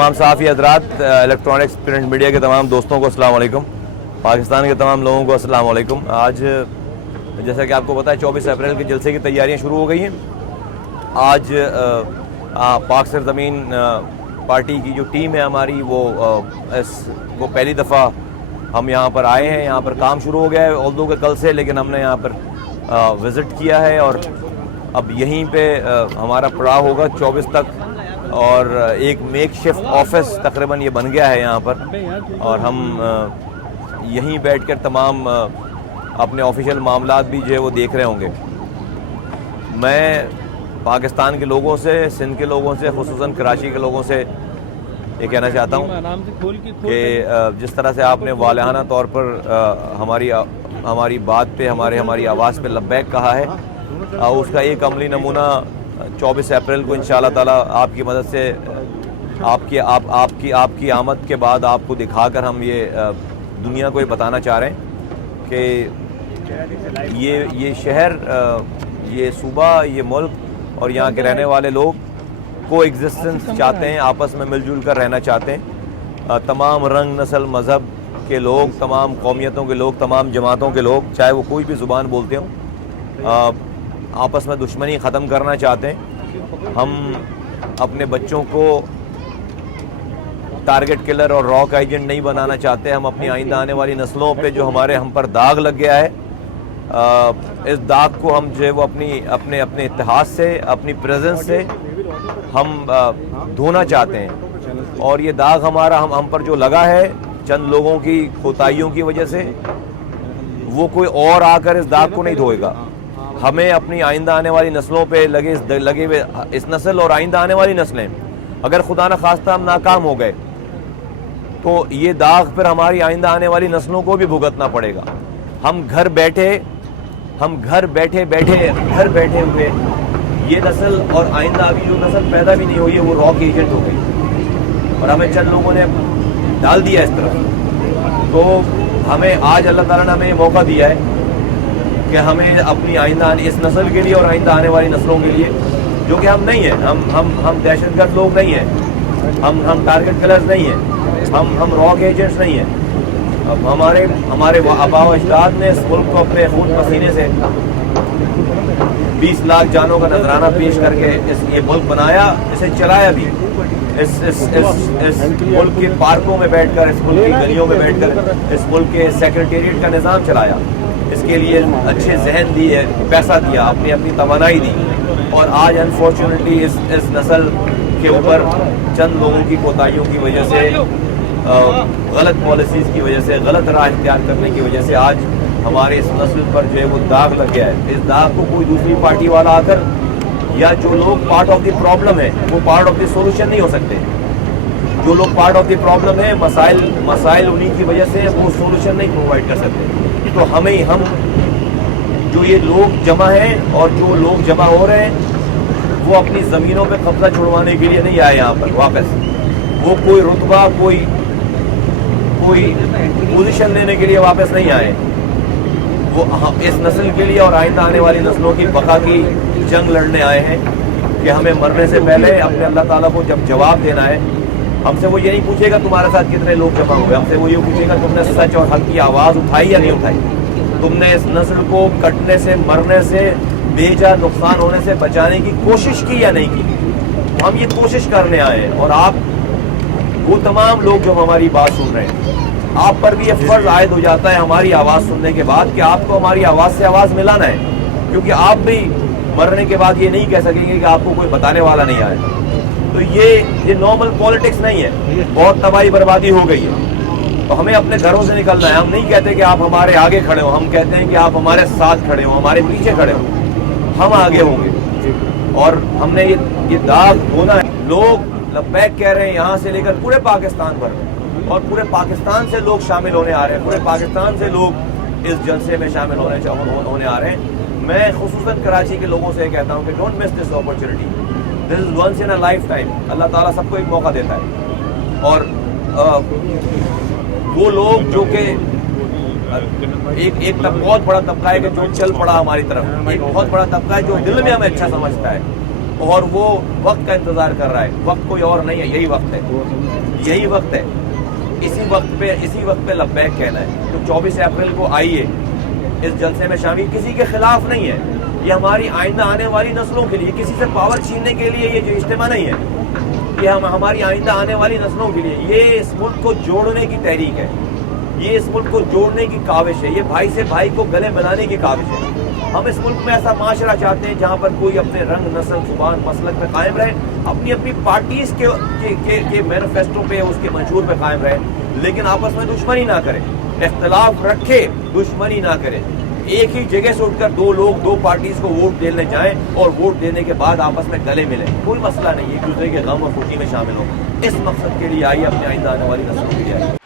तमाम सहाफ़ी हज़रात, electronics print media के तमाम दोस्तों को अस्सलाम वालेकुम। पाकिस्तान के तमाम लोगों को अस्सलाम वालेकुम। आज जैसा कि आपको पता है 24 अप्रैल के जलसे की तैयारियां शुरू हो गई हैं। आज पाक सरज़मीन पार्टी की जो टीम है हमारी वो पहली दफ़ा हम यहाँ पर आए हैं। यहाँ पर काम शुरू हो गया है ऑल्दो के कल से, लेकिन हमने यहाँ पर विज़िट किया है और अब यहीं पे हमारा पड़ाव होगा 24 तक, और एक मेक शिफ्ट ऑफिस तकरीबन ये बन गया है यहाँ पर, और हम यहीं बैठकर तमाम अपने ऑफिशियल मामलात भी जो है वो देख रहे होंगे। मैं पाकिस्तान के लोगों से, सिंध के लोगों से, खुसूसन कराची के लोगों से ये कहना चाहता हूँ कि जिस तरह से आपने वालिहाना तौर पर हमारी बात पे हमारी आवाज़ पे लब्बैक कहा है, उसका एक अमली नमूना 24 अप्रैल को इंशाअल्लाह ताला आपकी मदद से आपकी आमद के बाद आपको दिखाकर हम ये दुनिया को ये बताना चाह रहे हैं कि ये शहर, ये सूबा, ये मुल्क और यहाँ के रहने वाले लोग को एग्जिस्टेंस चाहते हैं, आपस में मिलजुल कर रहना चाहते हैं। तमाम रंग, नस्ल, मज़हब के लोग, तमाम कौमियतों के लोग, तमाम जमातों के लोग, चाहे वो कोई भी ज़ुबान बोलते हों, आपस में दुश्मनी ख़त्म करना चाहते हैं। हम अपने बच्चों को टारगेट किलर और रॉक एजेंट नहीं बनाना चाहते। हम अपनी आइंदा आने वाली नस्लों पे जो हम पर दाग लग गया है, इस दाग को हम जो है वो अपने इतिहाद से, अपनी प्रेजेंस से हम धोना चाहते हैं। और ये दाग हम पर जो लगा है चंद लोगों की कोताहियों की वजह से, वो कोई और आकर इस दाग को नहीं धोएगा। हमें अपनी आइंदा आने वाली नस्लों पे लगे हुए इस नस्ल और आइंदा आने वाली नस्लें, अगर खुदा न खास्ता हम नाकाम हो गए तो ये दाग फिर हमारी आइंदा आने वाली नस्लों को भी भुगतना पड़ेगा। हम घर बैठे हुए ये नस्ल और आइंदा अभी जो नस्ल पैदा भी नहीं हुई है वो रॉक एजेंट हो गई, और हमें चंद लोगों ने डाल दिया इस तरफ। तो हमें आज अल्लाह ताला ने हमें मौका दिया है कि हमें अपनी आइंदा इस नस्ल के लिए और आइंदा आने वाली नस्लों के लिए, जो कि हम नहीं हैं, हम दहशतगर्द लोग नहीं हैं, हम टारगेट किलर्स नहीं हैं, हम रॉक एजेंट्स नहीं हैं। अब हमारे आबा व अजदाद ने इस मुल्क को अपने खून पसीने से 20 लाख जानों का नजराना पेश करके ये मुल्क बनाया, इसे चलाया भी। इस मुल्क के पार्कों में बैठकर, इस मुल्क की गलियों में बैठकर, इस मुल्क के सेक्रेटेरिएट का निज़ाम चलाया। इसके लिए अच्छे जहन दिए, पैसा दिया, अपनी तवानाई दी, और आज अनफॉर्चुनेटली इस नस्ल के ऊपर चंद लोगों की कोताहियों की वजह से, गलत पॉलिसीज़ की वजह से, गलत राह इख्तियार करने की वजह से आज हमारे इस नस्ल पर जो है वो दाग लग गया है। इस दाग को कोई दूसरी पार्टी वाला आकर, या जो लोग पार्ट ऑफ द प्रॉब्लम है वो पार्ट ऑफ द सोल्यूशन नहीं हो सकते। जो लोग पार्ट ऑफ द प्रॉब्लम है, मसाइल उन्हीं की वजह से, वो सोल्यूशन नहीं प्रोवाइड कर सकते। तो हम जो ये लोग जमा हैं और जो लोग जमा हो रहे हैं, वो अपनी ज़मीनों पे कब्जा छुड़वाने के लिए नहीं आए यहाँ पर वापस। वो कोई रुतबा, कोई पोजीशन लेने के लिए वापस नहीं आए। वो इस नस्ल के लिए और आइंदा आने वाली नस्लों की बका की जंग लड़ने आए हैं कि हमें मरने से पहले अपने अल्लाह ताला को जब जवाब देना है, हमसे वो ये नहीं पूछेगा तुम्हारे साथ कितने लोग जमा हुए, हमसे वो ये पूछेगा तुमने सच और हक की आवाज़ उठाई या नहीं उठाई, तुमने इस नस्ल को कटने से, मरने से, बेजा नुकसान होने से बचाने की कोशिश की या नहीं की। हम ये कोशिश करने आए हैं, और आप वो तमाम लोग जो हमारी बात सुन रहे हैं, आप पर भी ये फर्ज आयद हो जाता है हमारी आवाज़ सुनने के बाद कि आपको हमारी आवाज़ से आवाज़ मिलाना है, क्योंकि आप भी मरने के बाद ये नहीं कह सकेंगे कि आपको कोई बताने वाला नहीं आया। तो ये नॉर्मल पॉलिटिक्स नहीं है, बहुत तबाही बर्बादी हो गई है। तो हमें अपने घरों से निकलना है। हम नहीं कहते कि आप हमारे आगे खड़े हो, हम कहते हैं कि आप हमारे साथ खड़े हो, हमारे पीछे खड़े हो, हम आगे होंगे। और हमने ये दाग होना है। लोग लब्बैक कह रहे हैं यहाँ से लेकर पूरे पाकिस्तान भर में, और पूरे पाकिस्तान से लोग शामिल होने आ रहे हैं, पूरे पाकिस्तान से लोग इस जलसे में शामिल होने आ रहे हैं। मैं खुसूसन कराची के लोगों से कहता हूँ कि don't miss this opportunity, this is once in a lifetime. अल्लाह ताला सबको एक मौका देता है, और वो लोग जो कि एक बहुत बड़ा तबका है कि जो चल पड़ा हमारी तरफ, एक बहुत बड़ा तबका है जो दिल में हमें अच्छा समझता है, اور وہ وقت کا انتظار کر رہا ہے. وقت کوئی اور نہیں ہے, یہی وقت ہے, یہی وقت ہے. اسی وقت پہ لبیک کہنا ہے. تو 24 اپریل کو آئیے, اس جلسے میں شامل. کسی کے خلاف نہیں ہے, یہ ہماری آئندہ آنے والی نسلوں کے لیے, کسی سے پاور چھیننے کے لیے یہ جو اجتماع نہیں ہے, یہ ہماری آئندہ آنے والی نسلوں کے لیے, یہ اس ملک کو جوڑنے کی تحریک ہے, یہ اس ملک کو جوڑنے کی کاوش ہے, یہ بھائی سے بھائی کو گلے ملانے کی کاوش ہے. ہم اس ملک میں ایسا معاشرہ چاہتے ہیں جہاں پر کوئی اپنے رنگ, نسل, زبان, مسلک میں قائم رہے, اپنی اپنی پارٹیز کے مینیفیسٹو پہ, اس کے منشور پہ قائم رہے, لیکن آپس میں دشمنی نہ کرے, اختلاف رکھے, دشمنی نہ کرے. ایک ہی جگہ سے اٹھ کر دو لوگ دو پارٹیز کو ووٹ دینے جائیں اور ووٹ دینے کے بعد آپس میں گلے ملیں, کوئی مسئلہ نہیں, ایک دوسرے کے غم اور خوشی میں شامل ہوں. اس مقصد کے لیے آئیے, اپنے آئندہ آنے والی نسلوں کے لیے آئیے.